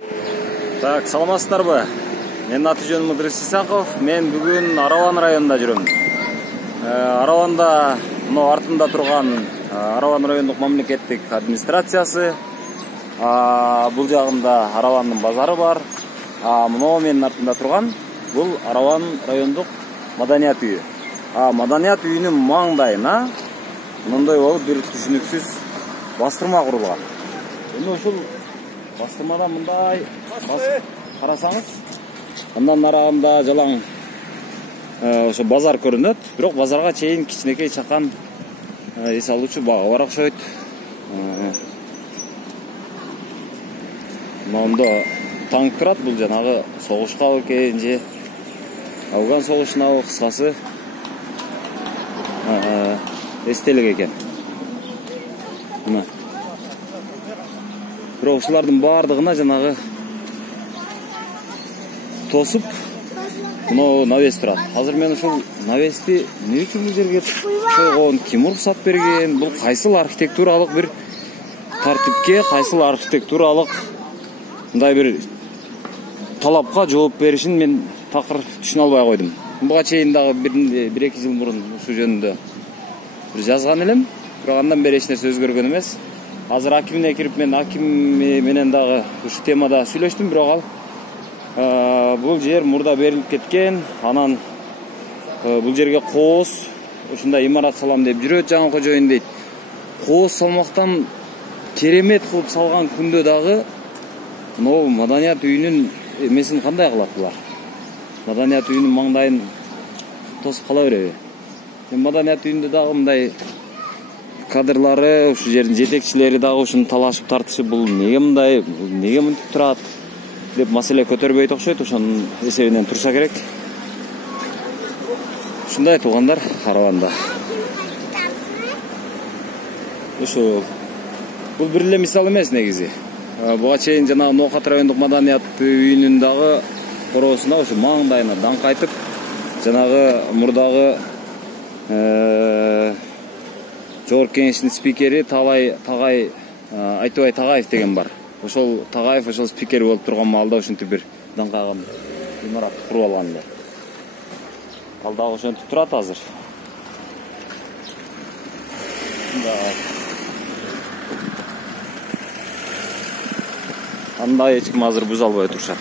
Так, саламатсыздарбы? Менин аты жөнүм Ыдырыс Исаков. Мен бүгүн Араван районунда жүрөм. Араванда мына артында турган Араван райондук мамлекеттик администрациясы. Бул жагында Аравандын базары бар. Мына менин артында турган бул Араван райондук маданият үйү. Маданият үйүнүн маңдайына мындай болуп бир түшүнүксүз бастырма курулган. Эми ушул бастырмадан мындай карасаңыз, андан нарагында жалаң ошо базар көрүнөт, бирок базарга чейин кичинекей чакан эс алуучу бага бар окшойт. Мондо танк турат, бул жанагы согушка экен же Афган согушуна кыскасы эстелик экен. Бирок ушулардын баардыгына жанагы тосуп мына навес турат. Азыр мен ушул навести эмне үчүн бул жерге койгон, ким уруксат берген, бул кайсыл архитектуралык бир тартипке, кайсыл архитектуралык мындай бир талапка жооп беришин мен такыр түшүнө албай койдум. Буга чейин дагы 1-2 жыл мурун ушул жөнүндө бир жазган элем, бирок андан бери эч нерсе өзгөргөн эмес. Азыр акимине кирип мен аким менен дагы ушул темада сүйлөштүм, бирок ал бул жер мурда берилип кеткен, анан бул жерге кооз ушундай имарат салам деп жүрөт жаңы кожоюн дейт. Кооз салмактан керемет кылып салган күндө дагы могу маданият үйүнүн эмесин кандай кылат булар? Маданият үйүнүн маңдайын тосуп кала береби? Маданият үйүндө дагы мындай кадрлары, ушул жердин жетекчилери дагы ушуну талашып тартышып, бул неге мындай, неге мынтип турат деп маселе көтөрбөйт окшойт. Ошонун эсебинен турса керек. Ушундай туугандар Араванда. Ошо бул бир эле мисал эмес негизи. Буга чейин жанагы Ноокат райондук маданият үйүнүн дагы короосуна ошо маңдайына даңк айтып, жанагы мурдагы Жогорку кеңештин спикери Тагай Айтыбай Тагаев деген бар. Ошол Тагаев ошол спикер болуп турган маалда ушинтип бир даңкайган имарат куруп алган эле. Ал дагы ошентип турат азыр. Анда эч ким азыр буза албай турушат.